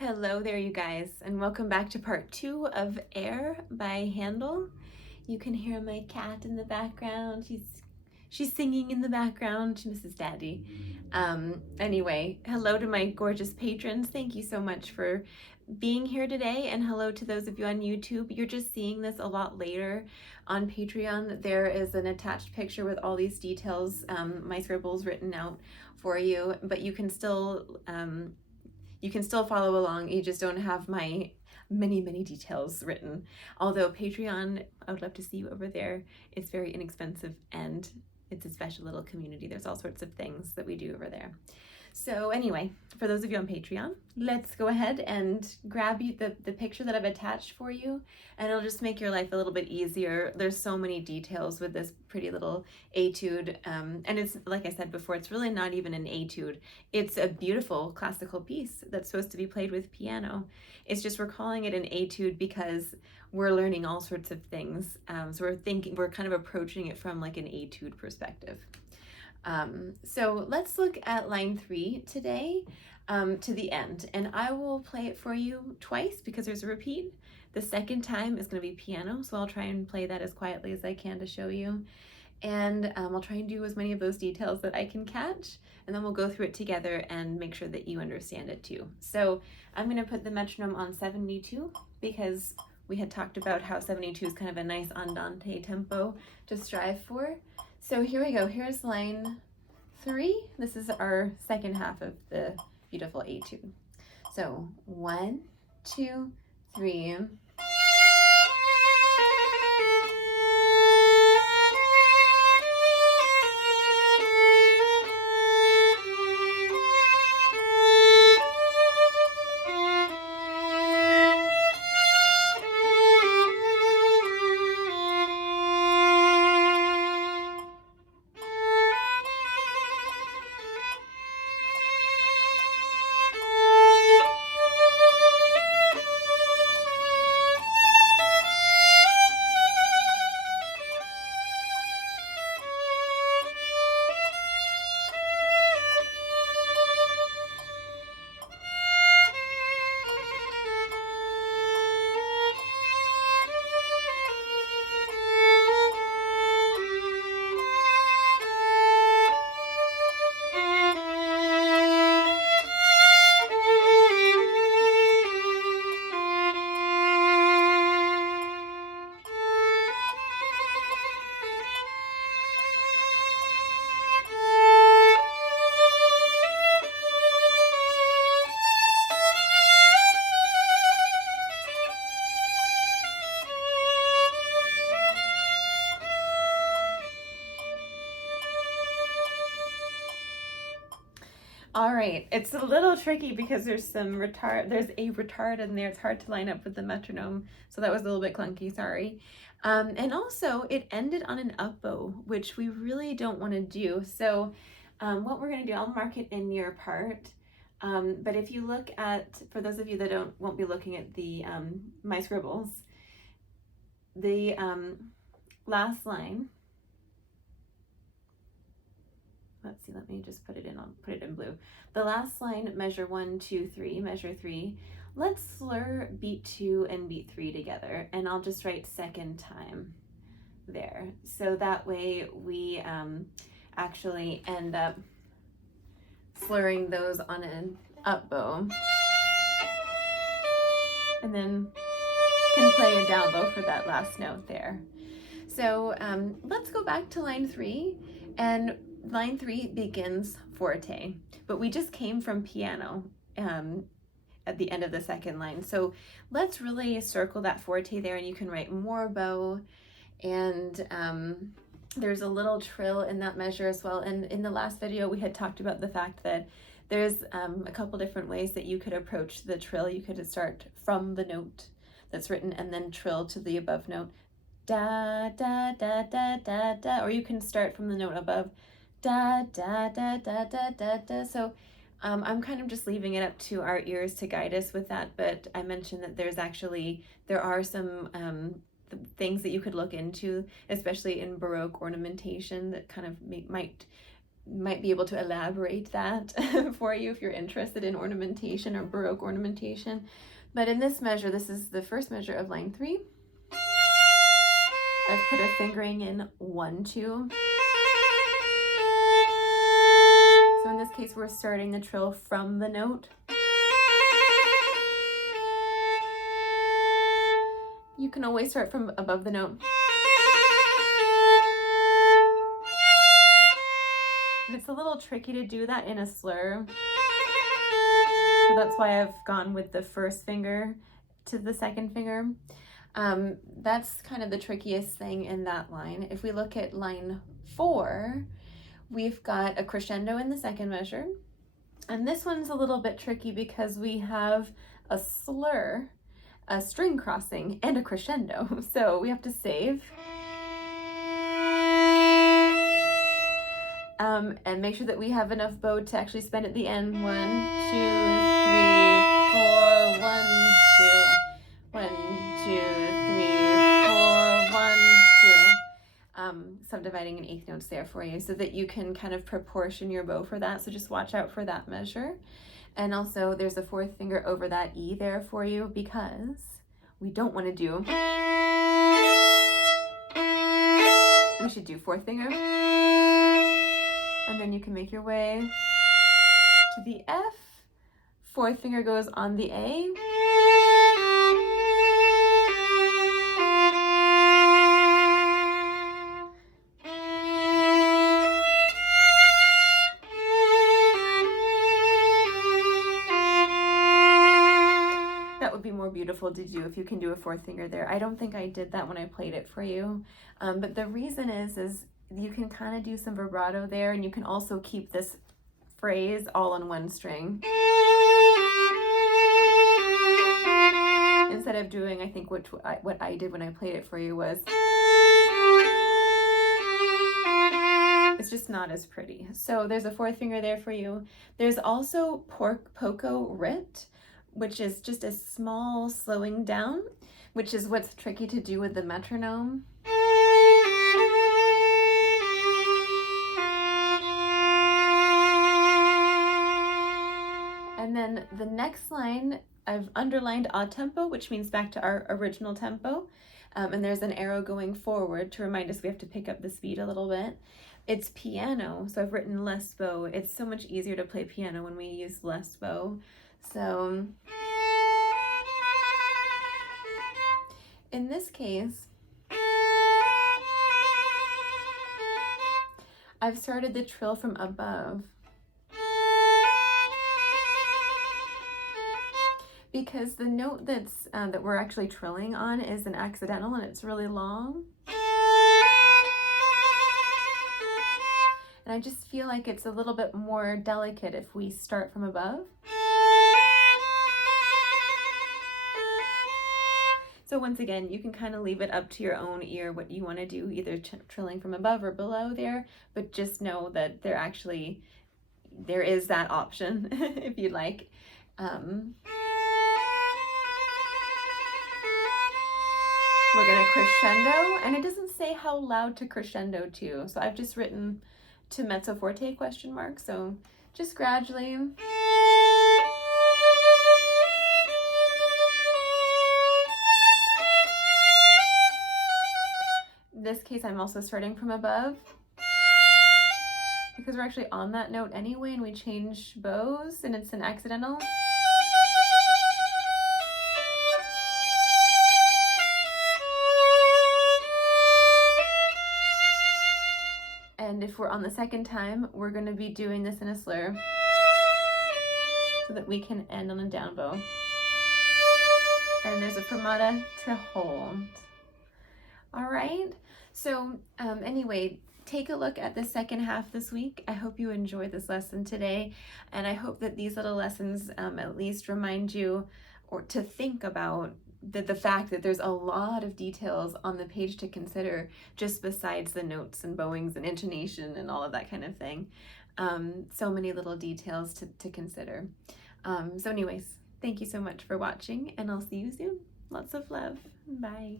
Hello there, you guys, and welcome back to part 2 of Air by Handel. You can hear my cat in the background. She's singing in the background. She misses Daddy. Anyway, hello to my gorgeous patrons. Thank you so much for being here today, and hello to those of you on YouTube. You're just seeing this a lot later on Patreon. There is an attached picture with all these details, my scribbles written out for you, but you can still follow along. You just don't have my many details written. Although Patreon, I would love to see you over there. It's very inexpensive and it's a special little community. There's all sorts of things that we do over there. So anyway, for those of you on Patreon, let's go ahead and grab the picture that I've attached for you, and it'll just make your life a little bit easier. There's so many details with this pretty little etude, and it's, like I said before, it's really not even an etude. It's a beautiful classical piece that's supposed to be played with piano. It's just we're calling it an etude because we're learning all sorts of things. So we're kind of approaching it from like an etude perspective. So let's look at line 3 today to the end, and I will play it for you twice because there's a repeat. The second time is going to be piano, so I'll try and play that as quietly as I can to show you, and I'll try and do as many of those details that I can catch, and then we'll go through it together and make sure that you understand it too. So I'm going to put the metronome on 72 because we had talked about how 72 is kind of a nice andante tempo to strive for. So here we go. Here's line 3. This is our second half of the beautiful etude. So 1, 2, 3. All right, it's a little tricky because there's a retard in there. It's hard to line up with the metronome, so that was a little bit clunky, sorry. And also it ended on an up bow, which we really don't want to do. So what we're going to do, I'll mark it in your part. But if you look at, for those of you that won't be looking at the my scribbles, the last line. Let's see, let me just put it in, I'll put it in blue. The last line, measure 1, 2, 3, measure 3. Let's slur beat 2 and beat 3 together, and I'll just write second time there. So that way we actually end up slurring those on an up bow. And then can play a down bow for that last note there. So let's go back to line 3, and line 3 begins forte, but we just came from piano at the end of the second line. So let's really circle that forte there, and you can write more bow, and there's a little trill in that measure as well. And in the last video, we had talked about the fact that there's a couple different ways that you could approach the trill. You could start from the note that's written and then trill to the above note, da, da, da, da, da, da, or you can start from the note above, da, da, da, da, da, da, da. So I'm kind of just leaving it up to our ears to guide us with that, but I mentioned that there are some things that you could look into, especially in Baroque ornamentation, that kind of might might be able to elaborate that for you if you're interested in ornamentation or Baroque ornamentation. But in this measure, this is the first measure of line 3. I've put a fingering in 1, 2. So in this case, we're starting the trill from the note. You can always start from above the note. It's a little tricky to do that in a slur. So that's why I've gone with the first finger to the second finger. That's kind of the trickiest thing in that line. If we look at line 4, we've got a crescendo in the second measure. And this one's a little bit tricky because we have a slur, a string crossing, and a crescendo. So we have to save. And make sure that we have enough bow to actually spend at the end. 1, 2, 3, 4, 1, 2, 1, 2, 3, 4, 1, 2. Subdividing in eighth notes there for you so that you can kind of proportion your bow for that. So just watch out for that measure. And also there's a fourth finger over that E there for you because we don't want to do. We should do fourth finger. And then you can make your way to the F. Fourth finger goes on the A. That would be more beautiful to do if you can do a fourth finger there. I don't think I did that when I played it for you. But the reason is you can kind of do some vibrato there, and you can also keep this phrase all on one string. Instead of doing, I think what I did when I played it for you was, it's just not as pretty. So there's a fourth finger there for you. There's also poco rit, which is just a small slowing down, which is what's tricky to do with the metronome. And then the next line, I've underlined a tempo, which means back to our original tempo. And there's an arrow going forward to remind us we have to pick up the speed a little bit. It's piano, so I've written less bow. It's so much easier to play piano when we use less bow. So in this case, I've started the trill from above. Because the note that we're actually trilling on is an accidental and it's really long. And I just feel like it's a little bit more delicate if we start from above. So once again, you can kind of leave it up to your own ear what you want to do, either trilling from above or below there, but just know that there is that option if you'd like. We're going to crescendo, and it doesn't say how loud to crescendo to, so I've just written to mezzo forte ? So just gradually. In this case, I'm also starting from above because we're actually on that note anyway, and we change bows, and it's an accidental. And if we're on the second time, we're going to be doing this in a slur so that we can end on a down bow. And there's a fermata to hold. All right. So anyway, take a look at the second half this week. I hope you enjoyed this lesson today. And I hope that these little lessons at least remind you or to think about the fact that there's a lot of details on the page to consider just besides the notes and bowings and intonation and all of that kind of thing. So many little details to consider. So anyways, thank you so much for watching, and I'll see you soon. Lots of love. Bye.